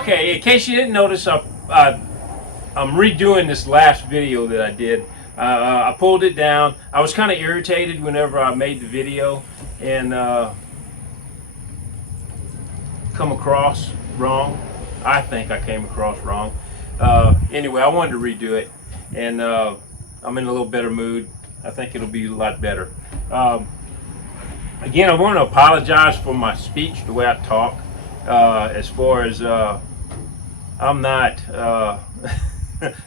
Okay, in case you didn't notice, I'm redoing this last video that I did. I pulled it down. I was kind of irritated whenever I made the video and come across wrong. I think I came across wrong. Anyway, I wanted to redo it, and I'm in a little better mood. I think it'll be a lot better. Again, I want to apologize for my speech, the way I talk. As far as I'm not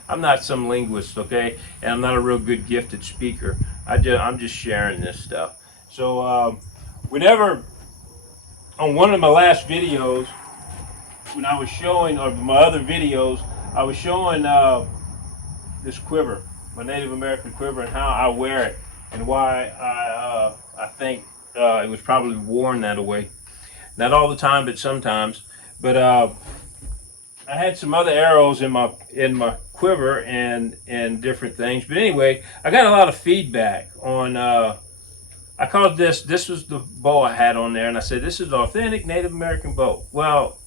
I'm not some linguist, okay, and I'm not a real good gifted speaker. I'm just sharing this stuff. So whenever on one of my last videos, when I was showing, or my other videos, I was showing this quiver, my Native American quiver, and how I wear it, and why I think it was probably worn that way. Not all the time, but sometimes. But I had some other arrows in my quiver and different things. But anyway, I got a lot of feedback on. I called this was the bow I had on there, and I said this is an authentic Native American bow. Well,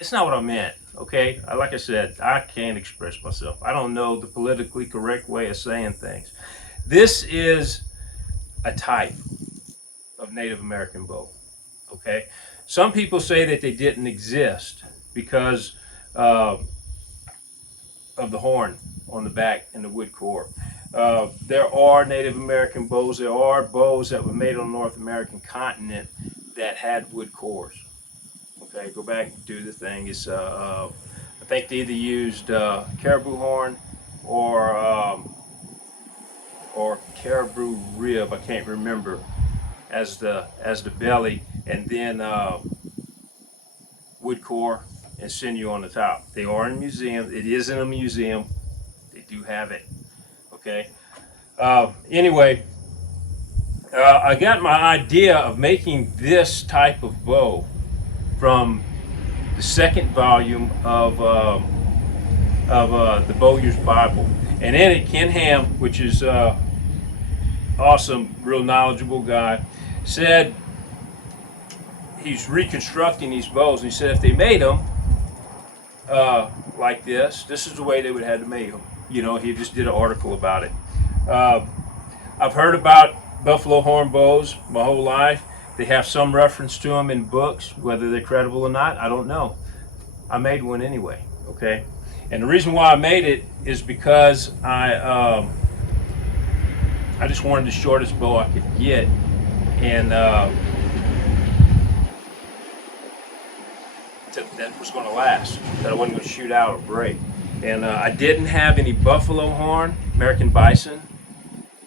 it's not what I meant. Okay, like I said, I can't express myself. I don't know the politically correct way of saying things. This is a type of Native American bow. Okay, some people say that they didn't exist because of the horn on the back and the wood core. There are Native American bows. There are bows that were made on the North American continent that had wood cores. Okay, go back and do the thing. It's I think they either used caribou horn or caribou rib. I can't remember, as the belly, and then wood core and sinew on the top. They are in a museum. It is in a museum. They do have it. Okay. Anyway, I got my idea of making this type of bow from the second volume of the Bowyer's Bible, and in it, Ken Ham, which is awesome, real knowledgeable guy, said he's reconstructing these bows, and he said if they made them like this is the way they would have to make them. You know, he just did an article about it. I've heard about buffalo horn bows my whole life. They have some reference to them in books. Whether they're credible or not, I don't know. I made one anyway, okay? And the reason why I made it is because I just wanted the shortest bow I could get, and that was going to last, that I wasn't going to shoot out or break. And I didn't have any buffalo horn, American bison.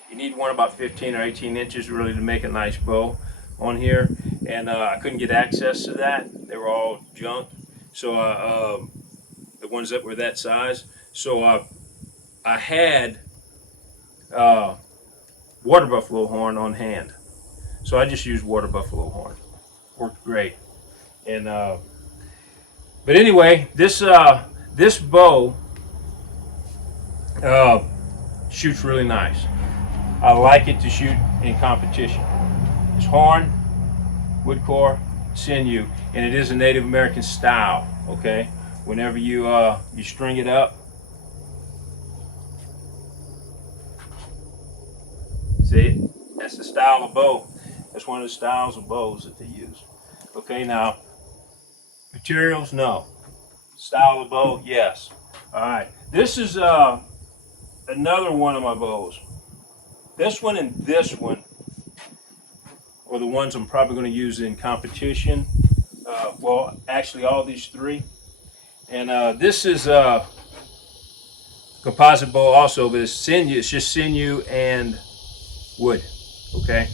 You need one about 15 or 18 inches really to make a nice bow on here, and I couldn't get access to that. They were all junk, so the ones that were that size. So I had water buffalo horn on hand, so I just used water buffalo horn. Worked great. And but anyway, this bow shoots really nice. I like it to shoot in competition. It's horn, wood core, sinew, and it is a Native American style. Okay, whenever you string it up, see, that's the style of bow. That's one of the styles of bows that they use. Okay, now materials, no. Style of bow, yes. All right, this is another one of my bows. This one and this one are the ones I'm probably going to use in competition. Well, actually, all these three. And this is a composite bow also, but it's sinew. It's just sinew and wood. Okay.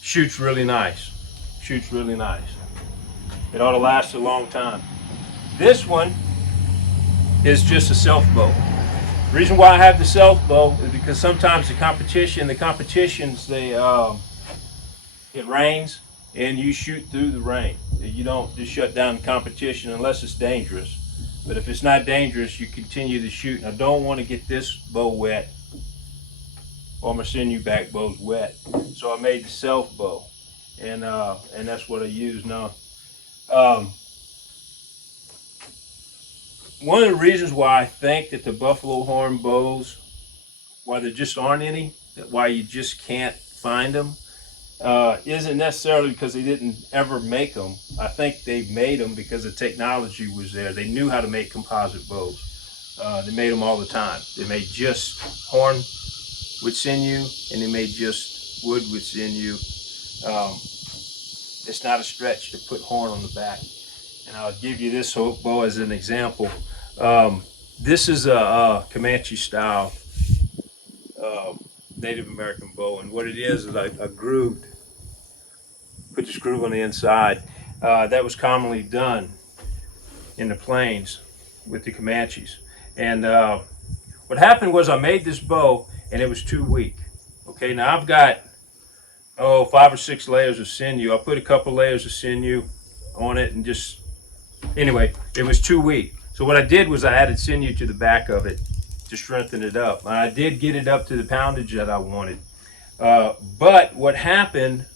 Shoots really nice. Shoots really nice. It ought to last a long time. This one is just a self bow. The reason why I have the self bow is because sometimes the competitions, they it rains and you shoot through the rain. You don't just shut down the competition unless it's dangerous. But if it's not dangerous, you continue to shoot. And I don't want to get this bow wet, or my sinew back bow's wet. So I made the self bow. and that's what I use now. Um, One of the reasons why I think that the buffalo horn bows, why there just aren't any, why you just can't find them, isn't necessarily because they didn't ever make them. I think they made them because the technology was there. They knew how to make composite bows. They made them all the time. They made just horn with sinew, and they made just wood with sinew. It's not a stretch to put horn on the back. And I'll give you this bow as an example. This is a Comanche style Native American bow, and what it is a grooved, put this groove on the inside. That was commonly done in the plains with the Comanches. And what happened was I made this bow and it was too weak. Okay, now I've got 5 or 6 layers of sinew. I put a couple layers of sinew on it and just, anyway, it was too weak. So what I did was I added sinew to the back of it to strengthen it up. And I did get it up to the poundage that I wanted. But what happened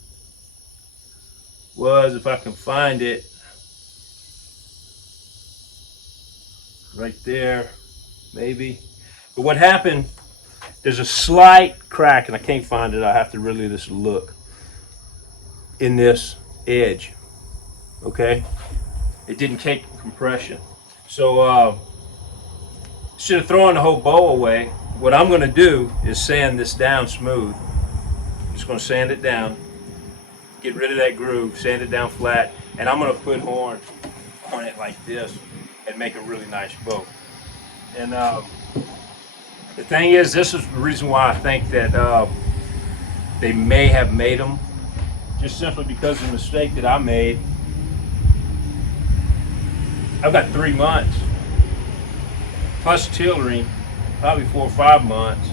was, if I can find it, right there, maybe. But what happened, there's a slight crack, and I can't find it. I have to really just look in this edge, okay? It didn't take compression. So instead of throwing the whole bow away, what I'm gonna do is sand this down smooth. I'm just gonna sand it down, get rid of that groove, sand it down flat, and I'm gonna put horn on it like this and make a really nice bow. And the thing is, this is the reason why I think that they may have made them, just simply because of the mistake that I made. I've got 3 months plus tillering, probably 4 or 5 months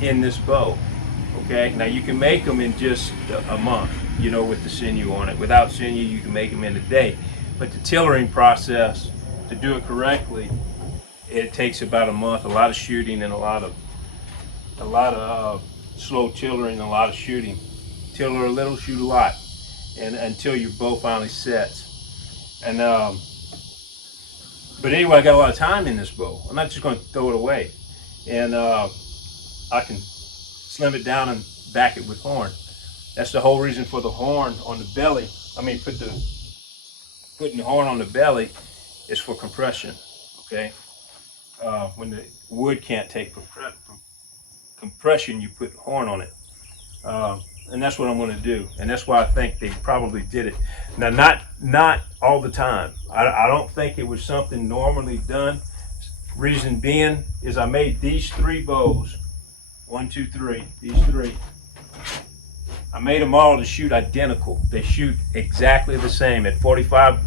in this bow. Okay, now you can make them in just a month, you know, with the sinew on it. Without sinew, you can make them in a day. But the tillering process, to do it correctly, it takes about a month. A lot of shooting and a lot of slow tillering, a lot of shooting. Tiller a little, shoot a lot, and until your bow finally sets. And but anyway, I got a lot of time in this bow. I'm not just going to throw it away, and I can slim it down and back it with horn. That's the whole reason for the horn on the belly. I mean, putting the horn on the belly is for compression. Okay, when the wood can't take compression, you put horn on it, and that's what I'm going to do. And that's why I think they probably did it. Now, not all the time. I don't think it was something normally done. Reason being is I made these 3 bows. 1, 2, 3. These 3. I made them all to shoot identical. They shoot exactly the same at 45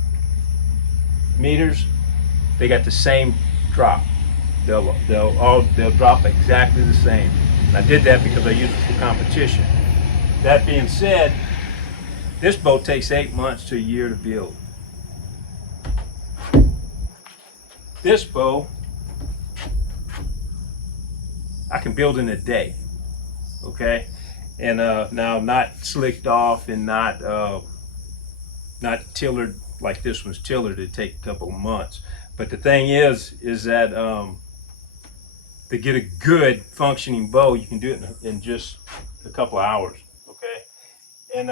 meters. They got the same drop. They'll drop exactly the same. And I did that because I used it for competition. That being said, this bow takes 8 months to a year to build. This bow, I can build in a day, okay? And now not slicked off and not tillered like this one's tillered. It'd take a couple of months. But the thing is that to get a good functioning bow, you can do it in just a couple of hours, okay? And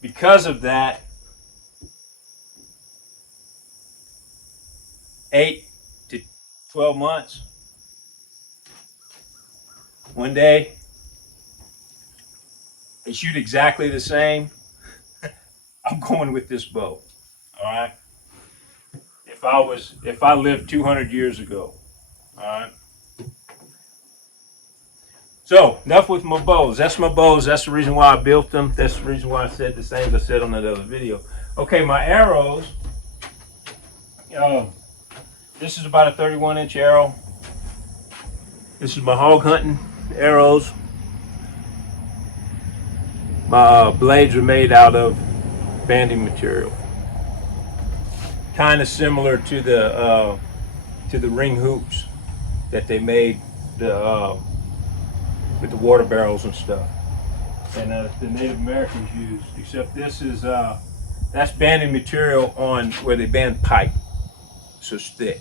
because of that, 8 to 12 months, one day, they shoot exactly the same. I'm going with this bow, all right? If I lived 200 years ago, all right? So, enough with my bows. That's my bows. That's the reason why I built them. That's the reason why I said the same as I said on that other video. Okay, my arrows. This is about a 31-inch arrow. This is my hog hunting arrows. My blades are made out of banding material. Kind of similar to the ring hoops that they made with the water barrels and stuff. and the Native Americans used, except this is, that's banding material on where they band pipe. So it's thick,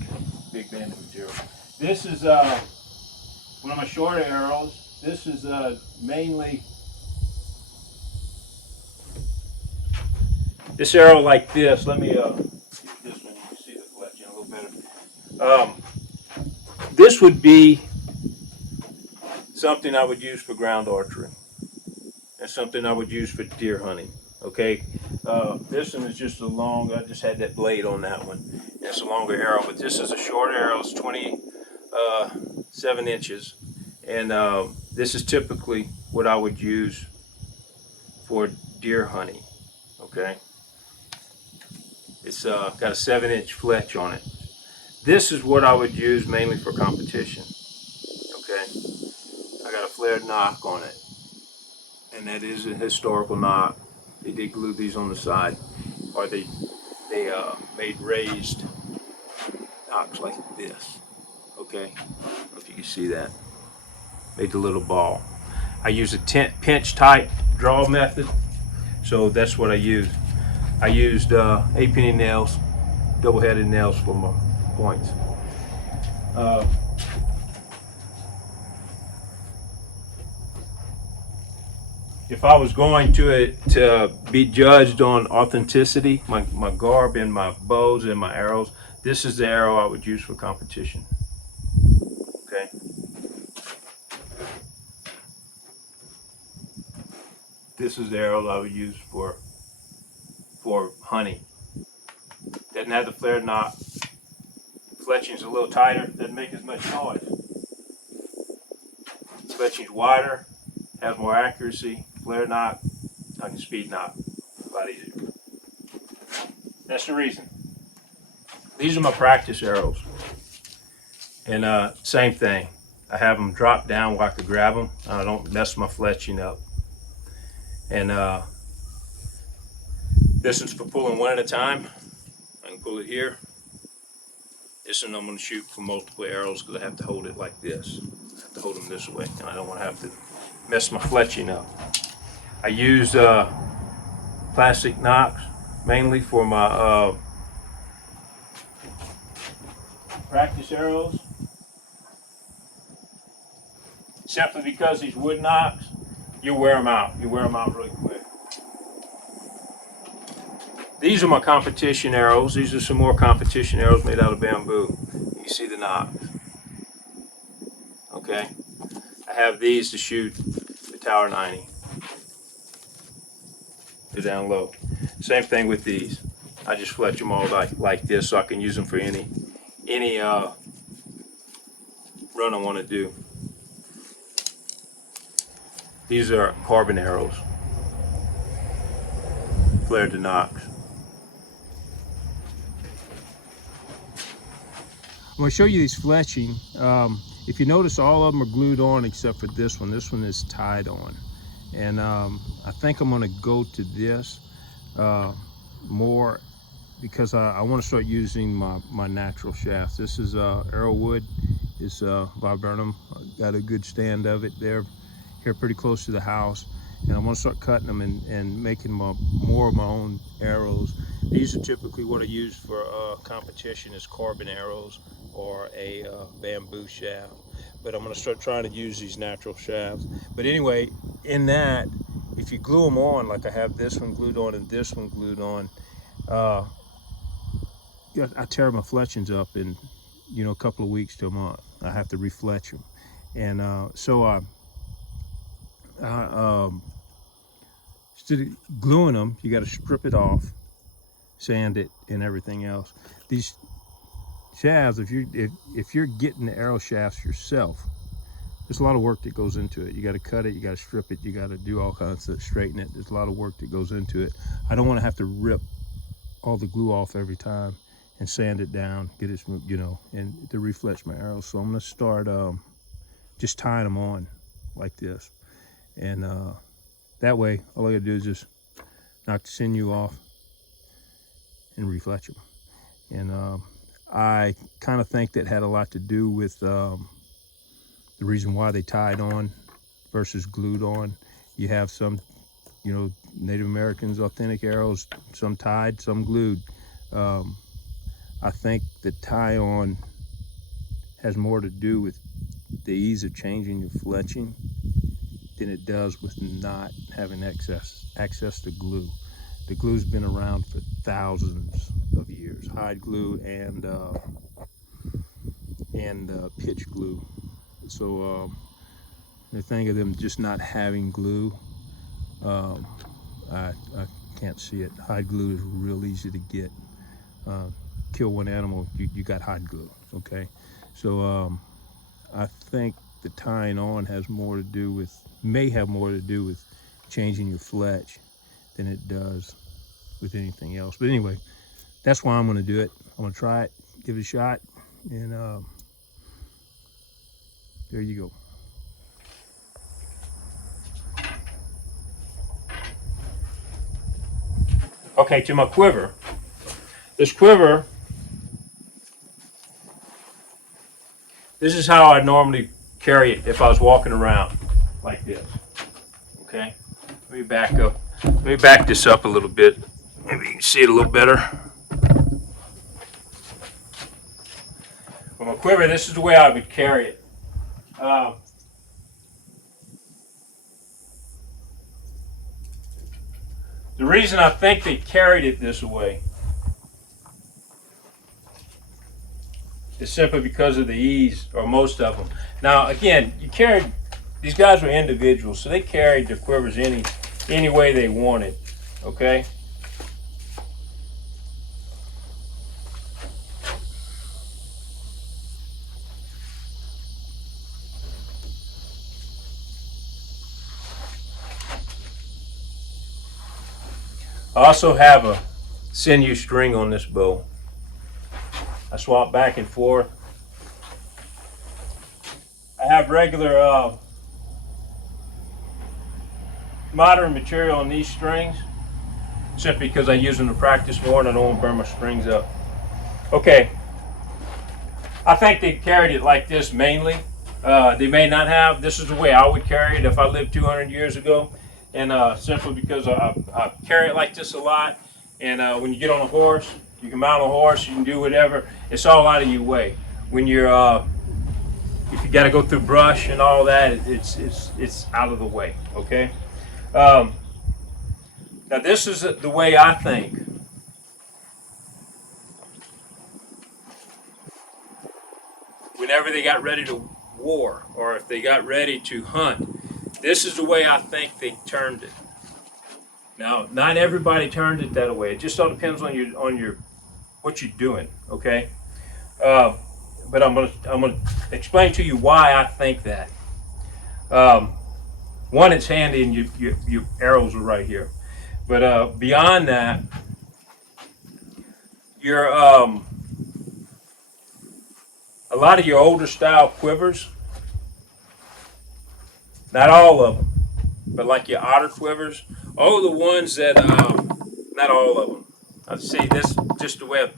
big banding material. This is one of my shorter arrows. This is mainly, this arrow like this. Let me get this one, you can see the fletching a little better. This would be something I would use for ground archery. That's something I would use for deer hunting. Okay, this one is just a long, I just had that blade on that one. It's a longer arrow, but this is a short arrow. It's 27 inches. And this is typically what I would use for deer hunting. Okay, it's got a 7-inch fletch on it. This is what I would use mainly for competition. Okay, I got a flared knock on it, and that is a historical knock. They did glue these on the side, or they made raised knocks like this. Okay, I don't know if you can see that. Made the little ball. I use a pinch type draw method, so that's what I used. I used 8-penny nails, double-headed nails for my points. If I was going to be judged on authenticity, my garb and my bows and my arrows, this is the arrow I would use for competition. Okay. This is the arrow I would use for hunting. Doesn't have the flared knock. Fletching's a little tighter, doesn't make as much noise. Fletching's wider, has more accuracy. Flare knock, I can speed knock a lot easier. That's the reason. These are my practice arrows. And same thing. I have them drop down where I could grab them. I don't mess my fletching up. And this one's for pulling one at a time. I can pull it here. This one I'm going to shoot for multiple arrows because I have to hold it like this. I have to hold them this way, and I don't want to have to mess my fletching up. I use plastic knocks mainly for my practice arrows. Simply because these wood knocks, you wear them out. You wear them out really quick. These are my competition arrows. These are some more competition arrows made out of bamboo. You see the knocks. Okay. I have these to shoot the Tower 90. They're down low. Same thing with these. I just fletch them all like this so I can use them for any run I want to do. These are carbon arrows, flared to knocks. I'm going to show you these fletching. If you notice, all of them are glued on except for this one. This one is tied on. And I think I'm going to go to this more because I want to start using my natural shafts. This is arrow wood. It's viburnum. Got a good stand of it there, here pretty close to the house. And I'm going to start cutting them and making more of my own arrows. These are typically what I use for competition is carbon arrows or a bamboo shaft. But I'm going to start trying to use these natural shafts. But anyway, in that, if you glue them on, like I have this one glued on and this one glued on, I tear my fletchings up in a couple of weeks to a month. I have to refletch them. And so instead of gluing them, you got to strip it off, sand it, and everything else. These shafts, if you're getting the arrow shafts yourself, there's a lot of work that goes into it. You got to cut it, you got to strip it, you got to do all kinds of straighten it. There's a lot of work that goes into it. I don't want to have to rip all the glue off every time and sand it down, get it smooth, and to refletch my arrows. So I'm going to start just tying them on like this. And that way, all I gotta do is just knock the sinew off and refletch them. And I kind of think that had a lot to do with the reason why they tied on versus glued on You have some, you know, Native Americans authentic arrows, some tied, some glued. I think the tie-on has more to do with the ease of changing your fletching than it does with not having access to glue. The glue's been around for thousands of years, hide glue and pitch glue. So the thing of them just not having glue, I can't see it. Hide glue is real easy to get. Kill one animal, you got hide glue, okay? So I think the tying on may have more to do with changing your fletch than it does with anything else. But anyway, that's why I'm gonna do it. I'm gonna try it, give it a shot, and there you go. Okay, to my quiver. This quiver, this is how I normally carry it if I was walking around like this. Okay, let me back up. Let me back this up a little bit. Maybe you can see it a little better. With my quiver, this is the way I would carry it. The reason I think they carried it this way is simply because of the ease, or most of them. Now, again, these guys were individuals, so they carried their quivers any way they wanted, okay? I also have a sinew string on this bow. I swap back and forth. I have regular modern material on these strings, simply because I use them to practice more and I don't want to burn my strings up. Okay, I think they carried it like this mainly. They may not have. This is the way I would carry it if I lived 200 years ago. And simply because I carry it like this a lot, and when you get on a horse, you can mount a horse, you can do whatever. It's all out of your way. When you're, if you got to go through brush and all that, it's out of the way. Okay. Now this is the way I think. Whenever they got ready to war, or if they got ready to hunt, this is the way I think they turned it. Now, not everybody turned it that way. It just all depends on your what you're doing. Okay, but I'm gonna explain to you why I think that. One, it's handy, and your arrows are right here. But beyond that, a lot of your older style quivers. Not all of them, but like your otter quivers, all the ones that, not all of them. Let's see, this just the way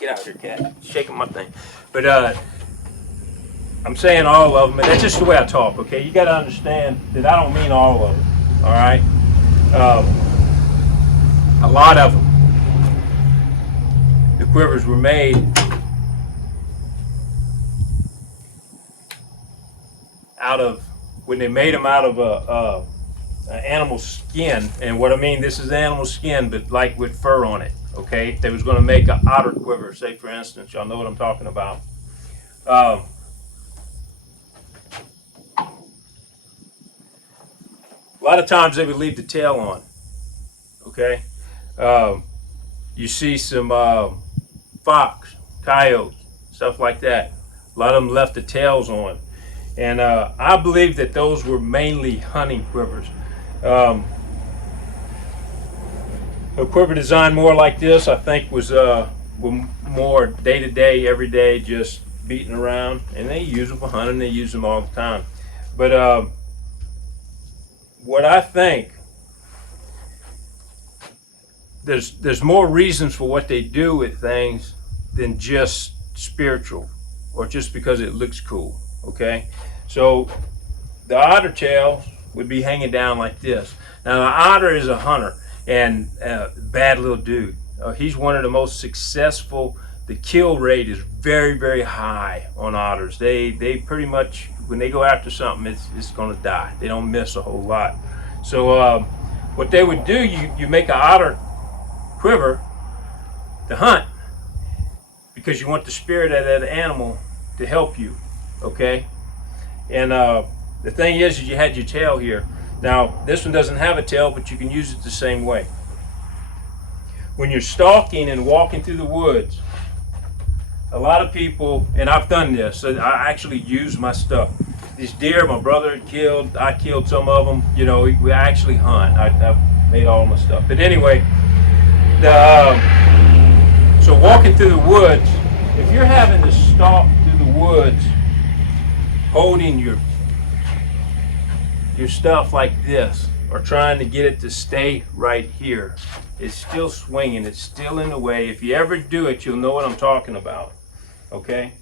get out here, cat, shaking my thing. But I'm saying all of them, and that's just the way I talk, okay? You got to understand that I don't mean all of them, all right? A lot of them, the quivers were made out of, when they made them out of an animal skin. And what I mean, this is animal skin, but like with fur on it, okay? If they was going to make an otter quiver, say for instance, y'all know what I'm talking about. A lot of times they would leave the tail on, okay? You see some fox, coyotes, stuff like that. A lot of them left the tails on. And I believe that those were mainly hunting quivers. A quiver designed more like this, I think, was more day-to-day, every day, just beating around. And they use them for hunting. They use them all the time. But what I think, there's more reasons for what they do with things than just spiritual or just because it looks cool. Okay, so the otter tails would be hanging down like this. Now the otter is a hunter and bad little dude. He's one of the most successful. The kill rate is very, very high on otters. They pretty much, when they go after something, it's going to die. They don't miss a whole lot. So what they would do, you make an otter quiver to hunt because you want the spirit of that animal to help you, okay? And the thing is you had your tail here. Now this one doesn't have a tail, but you can use it the same way. When you're stalking and walking through the woods, a lot of people, and I've done this, I actually use my stuff. These deer my brother had killed, I killed some of them, you know, we actually hunt. I've made all my stuff. But anyway, so walking through the woods, if you're having to stalk through the woods holding your stuff like this, or trying to get it to stay right here, it's still swinging, it's still in the way. If you ever do it, you'll know what I'm talking about, okay?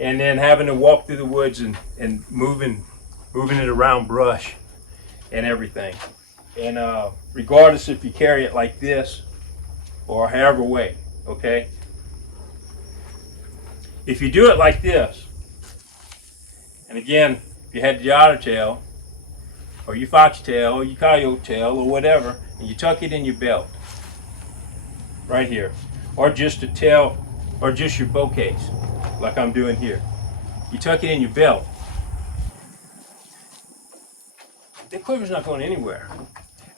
And then having to walk through the woods and moving it around brush and everything. And regardless if you carry it like this or however way, okay? If you do it like this, and again, if you had the otter tail, or your foxtail, or your coyote tail, or whatever, and you tuck it in your belt, right here, or just a tail, or just your bow case, like I'm doing here. You tuck it in your belt. The quiver's not going anywhere.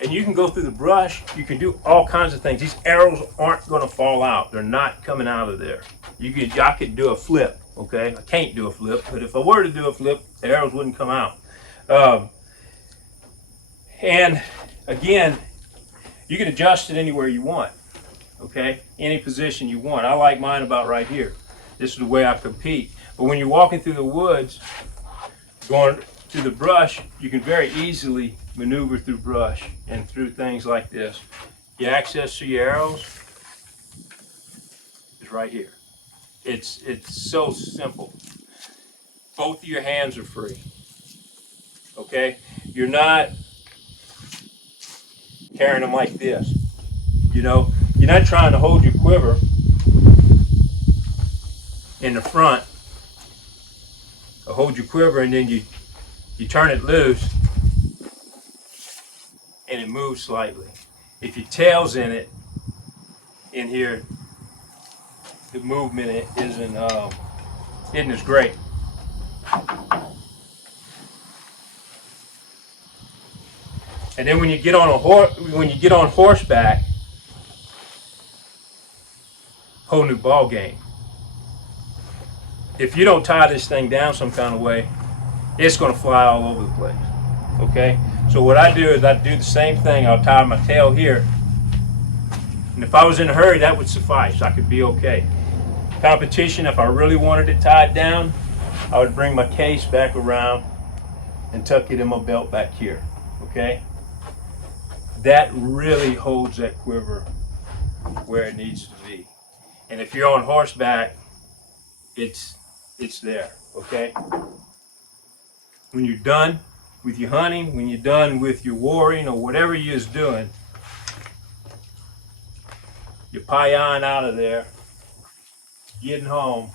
And you can go through the brush, you can do all kinds of things. These arrows aren't going to fall out. They're not coming out of there. I could do a flip, okay? I can't do a flip, but if I were to do a flip, the arrows wouldn't come out. And again, you can adjust it anywhere you want, okay? Any position you want. I like mine about right here. This is the way I compete. But when you're walking through the woods, going through the brush, you can very easily maneuver through brush and through things like this. Your access to your arrows is right here. It's so simple. Both of your hands are free, okay? You're not carrying them like this, you know? You're not trying to hold your quiver in the front, or hold your quiver and then you turn it loose and it moves slightly. If your tail's in it, in here, the movement isn't as great. And then when you get on horseback, whole new ball game. If you don't tie this thing down some kind of way, it's going to fly all over the place. Okay? So what I do is I do the same thing. I'll tie my tail here. And if I was in a hurry, that would suffice. I could be okay. Competition, if I really wanted it tied down, I would bring my case back around and tuck it in my belt back here. Okay? That really holds that quiver where it needs to be. And if you're on horseback, it's there, okay? When you're done with your hunting, when you're done with your warring or whatever you're doing, you're pie-on out of there, getting home.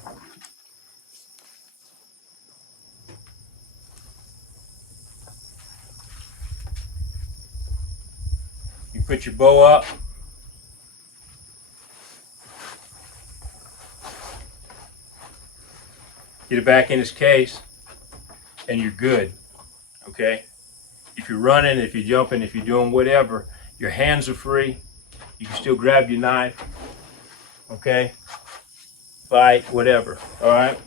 You put your bow up. Get it back in its case, and you're good, okay? If you're running, if you're jumping, if you're doing whatever, your hands are free. You can still grab your knife, okay? Fight, whatever, all right?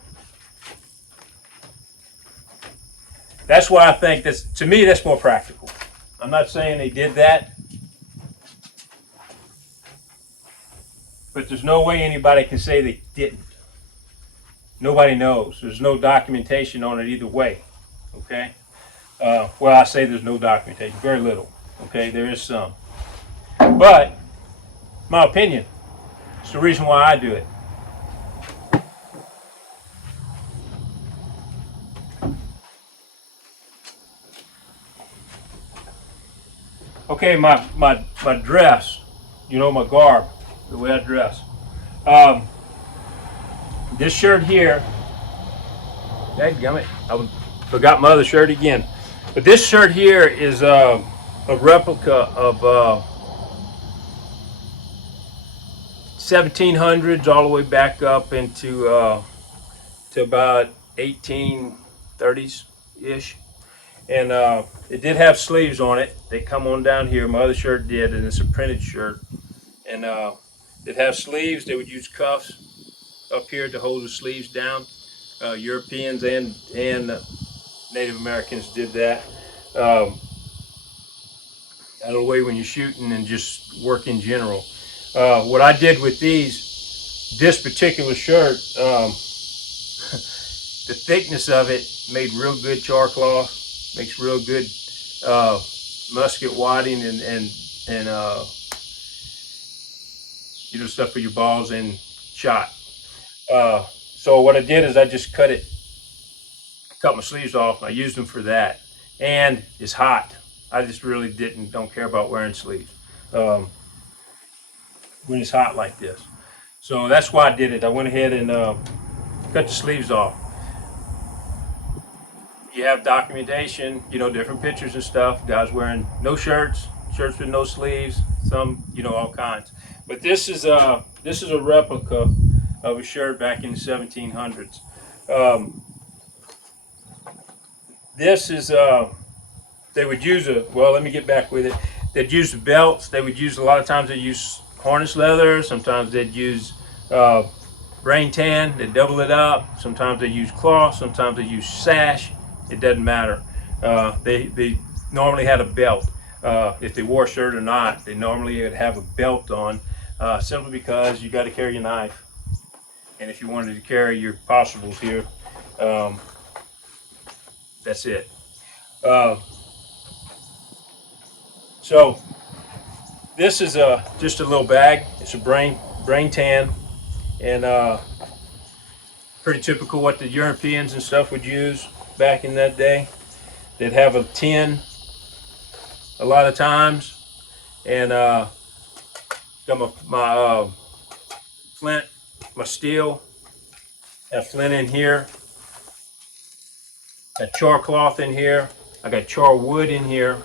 That's why I think to me, that's more practical. I'm not saying they did that, but there's no way anybody can say they didn't. Nobody knows. There's no documentation on it either way, okay? Well, I say there's no documentation, very little, okay? There is some. But, my opinion, it's the reason why I do it. Okay, my dress, you know, my garb, the way I dress. Um, this shirt here, dadgummit, I forgot my other shirt again. But this shirt here is a replica of 1700s all the way back up into to about 1830s ish. And it did have sleeves on it. They come on down here. My other shirt did, and it's a printed shirt. And it has sleeves. They would use cuffs up here to hold the sleeves down. Europeans and Native Americans did that. Out of the way when you're shooting and just work in general. What I did with this particular shirt, the thickness of it made real good char cloth, makes real good musket wadding and you know, stuff for your balls and shot. So what I did is I just cut my sleeves off. I used them for that, and it's hot. I just really don't care about wearing sleeves when it's hot like this. So that's why I did it. I went ahead and cut the sleeves off. You have documentation, you know, different pictures and stuff. Guys wearing no shirts, shirts with no sleeves, some, you know, all kinds. But this is a replica of a shirt back in the 1700s. This is they would use well, let me get back with it. They'd use the belts. They would use, a lot of times they use harness leather. Sometimes they'd use rain tan. They'd double it up. Sometimes they use cloth. Sometimes they use sash. It doesn't matter. They normally had a belt. If they wore a shirt or not, they normally would have a belt on, simply because you got to carry your knife. And if you wanted to carry your possibles here, that's it. So this is just a little bag. It's a brain tan, and pretty typical what the Europeans and stuff would use back in that day. They'd have a tin a lot of times, and got my flint, my steel, have flint in here. Got char cloth in here. I got char wood in here.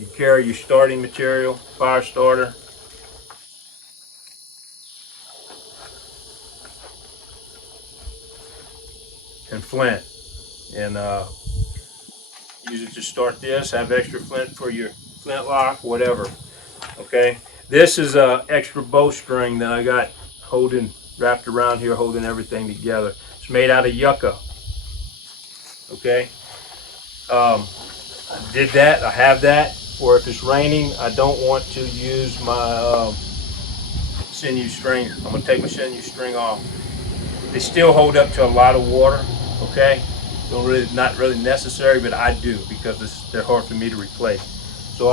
You carry your starting material, fire starter. And flint. And use it to start this. Have extra flint for your flintlock, whatever. Okay. This is a extra bowstring that I got wrapped around here, holding everything together. It's made out of yucca. Okay. I did that. I have that. Or if it's raining, I don't want to use my sinew string. I'm going to take my sinew string off. They still hold up to a lot of water. Okay. Not really necessary, but I do, because they're hard for me to replace. So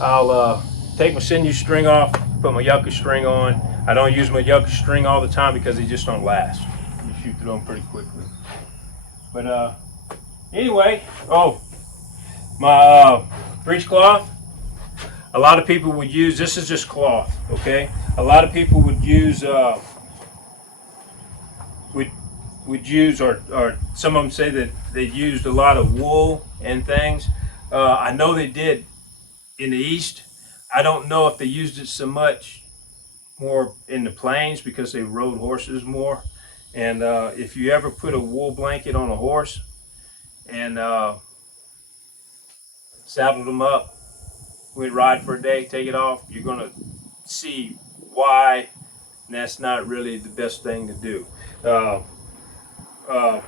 I'll take my sinew string off, put my yucca string on. I don't use my yucca string all the time because they just don't last. You shoot through them pretty quickly. But anyway, my breechcloth. A lot of people would use, this is just cloth, okay? A lot of people would use or some of them say that they used a lot of wool and things. I know they did in the East. I don't know if they used it so much more in the plains because they rode horses more. And if you ever put a wool blanket on a horse and saddled them up, we'd ride for a day, take it off, you're going to see why that's not really the best thing to do.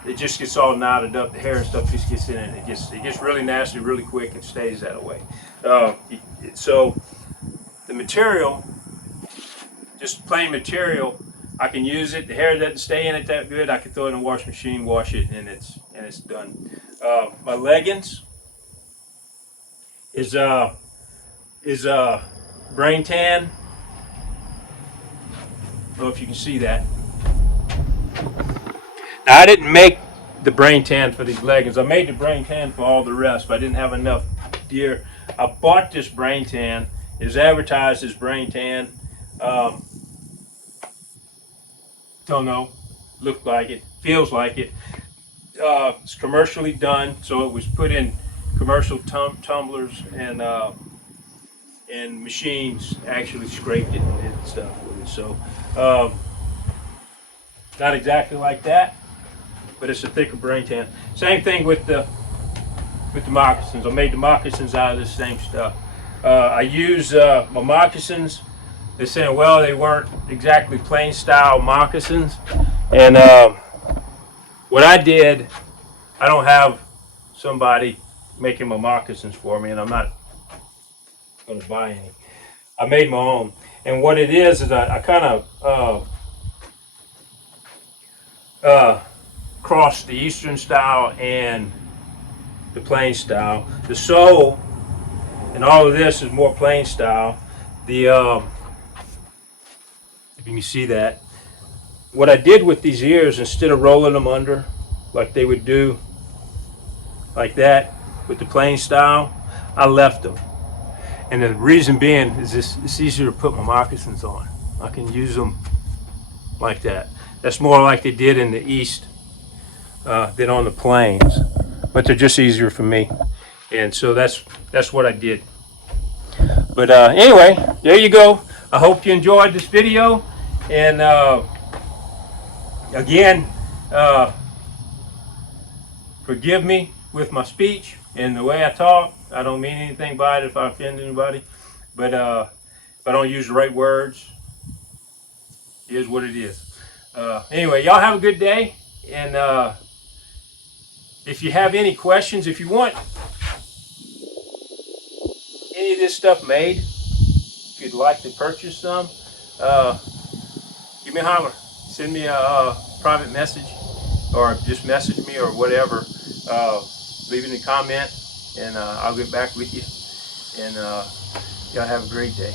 It just gets all knotted up, the hair and stuff just gets in it. It gets really nasty really quick and stays that way. So the material, just plain material, I can use it. The hair doesn't stay in it that good. I can throw it in the washing machine, wash it, and it's done. My leggings is brain tan. I don't know if you can see that. Now, I didn't make the brain tan for these leggings. I made the brain tan for all the rest, but I didn't have enough gear. I bought this brain tan. It was advertised as brain tan. Don't know. Looked like it. Feels like it. It's commercially done, so it was put in commercial tumblers, and machines actually scraped it and did stuff with it. So not exactly like that, but it's a thicker brain tan. Same thing with the moccasins. I made the moccasins out of this same stuff. I use my moccasins. They're saying, well, they weren't exactly plain style moccasins, and what I did, I don't have somebody making my moccasins for me, and I'm not going to buy any. I made my own, and what it is I kind of crossed the Eastern style and the plain style. The sole and all of this is more plain style. The if you can see that, what I did with these ears, instead of rolling them under like they would do like that with the plain style, I left them. And the reason being is it's easier to put my moccasins on. I can use them like that. That's more like they did in the East than on the plains, but they're just easier for me. And so that's what I did. But anyway, there you go. I hope you enjoyed this video. And again, forgive me with my speech and the way I talk. I don't mean anything by it if I offend anybody. But if I don't use the right words, it is what it is. Anyway, y'all have a good day. And if you have any questions, if you want any of this stuff made, if you'd like to purchase some, give me a holler. Send me a private message, or just message me, or whatever. Leave it in a comment, and I'll get back with you. And y'all have a great day.